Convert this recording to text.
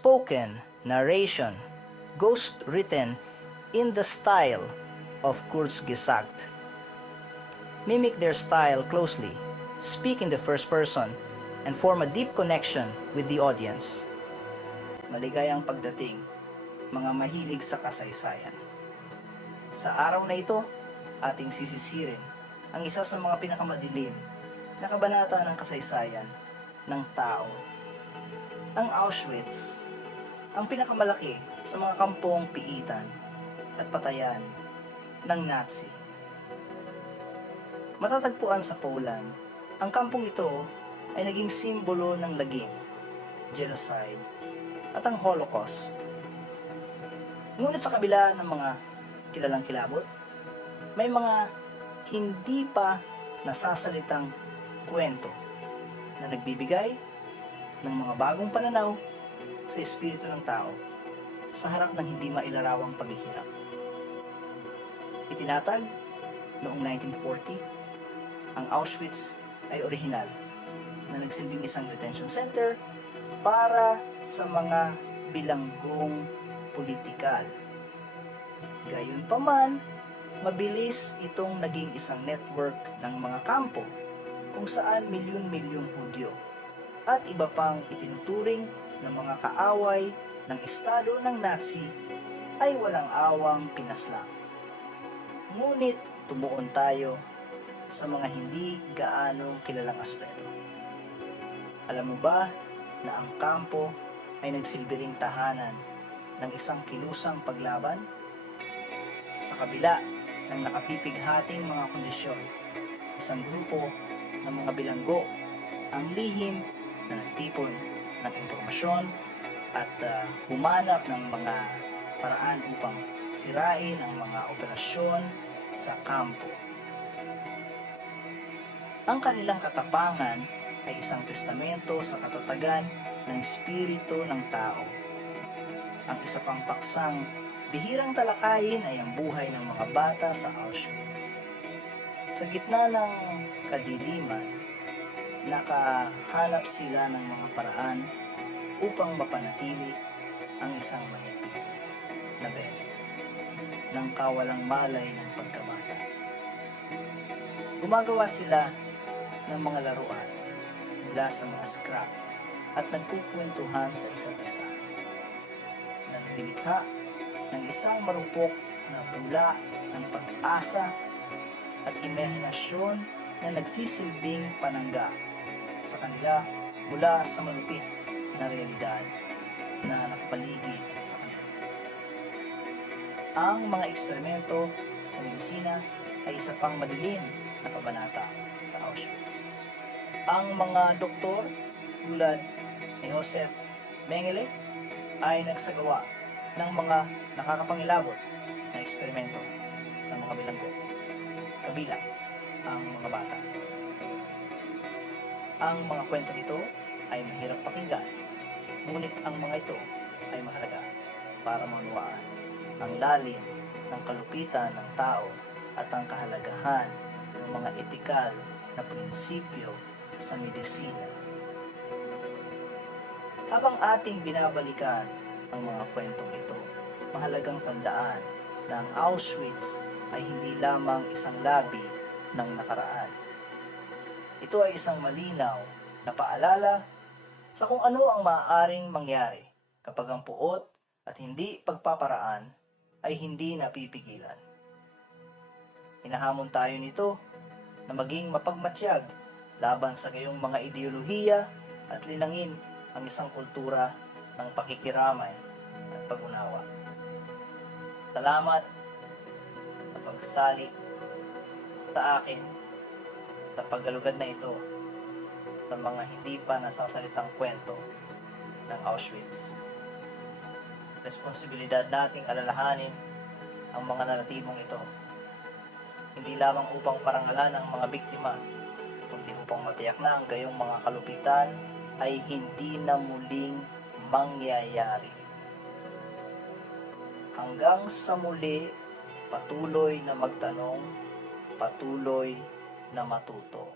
spoken narration, ghost written in the style of Kurzgesagt. Mimic their style closely, speak in the first person, and form a deep connection with the audience. Maligayang pagdating, mga mahilig sa kasaysayan. Sa araw na ito, ating sisisirin ang isa sa mga pinakamadilim na kabanata ng kasaysayan ng tao. Ang Auschwitz, ang pinakamalaki sa mga kampong piitan at patayan ng Nazi. Matatagpuan sa Poland, ang kampong ito ay naging simbolo ng lagim, genocide, at ang Holocaust. Ngunit sa kabila ng mga kilalang kilabot, may mga hindi pa nasasalitang kwento na nagbibigay ng mga bagong pananaw sa espiritu ng tao sa harap ng hindi mailarawang paghihirap. Itinatag noong 1940, ang Auschwitz ay orihinal na nagsilbing isang detention center para sa mga bilanggong politikal. Gayunpaman, mabilis itong naging isang network ng mga kampo kung saan milyon-milyong Hudyo at iba pang itinuturing ng mga kaaway ng estado ng Nazi ay walang awang pinaslang. Ngunit tumuon tayo sa mga hindi gaanong kilalang aspeto. Alam mo ba na ang kampo ay nagsilbiring tahanan ng isang kilusang paglaban? Sa kabila ng nakapipighating mga kondisyon, isang grupo ng mga bilanggo ang lihim na nagtipon ng impormasyon at ah, humanap ng mga paraan upang sirain ang mga operasyon sa kampo. Ang kanilang katapangan ay isang testamento sa katatagan ng espiritu ng tao. Ang isa pang paksang bihirang talakayin ay ang buhay ng mga bata sa Auschwitz. Sa gitna ng kadiliman, nakahanap sila ng mga paraan upang mapanatili ang isang manipis na belo ng kawalang malay ng pagkabata. Gumagawa sila ng mga laruan mula sa mga scrap at nagkukwentuhan sa isa't isa na lumilikha ng isang marupok na bula ng pag-asa at imahinasyon na nagsisilbing panangga sa kanila mula sa malupit na realidad na nakapaligid sa kanila. Ang mga eksperimento sa medisina ay isa pang madilim na kabanata sa Auschwitz. Ang mga doktor tulad ni Joseph Mengele ay nagsagawa ng mga nakakapangilabot na eksperimento sa mga bilanggo, kabilang ang mga bata. Ang mga kwentong ito ay mahirap pakinggan, ngunit ang mga ito ay mahalaga para maunawaan ang lalim ng kalupitan ng tao at ang kahalagahan ng mga etikal na prinsipyo sa medisina. Habang ating binabalikan ang mga kwentong ito, mahalagang tandaan na ang Auschwitz ay hindi lamang isang labi ng nakaraan. Ito ay isang malinaw na paalala sa kung ano ang maaaring mangyari kapag ang puot at hindi pagpaparaan ay hindi napipigilan. Hinahamon tayo nito na maging mapagmatsyag laban sa gayong mga ideolohiya at linangin ang isang kultura ng pakikiramay at pag-unawa. Salamat sa pagsali sa akin sa paggalugad na ito sa mga hindi pa nasasalitang kwento ng Auschwitz. Responsibilidad nating alalahanin ang mga nanatibong ito. Hindi lamang upang parangalan ang mga biktima, kundi upang matiyak na ang gayong mga kalupitan ay hindi na muling mangyayari. Hanggang sa muli, patuloy na magtanong, patuloy na matuto.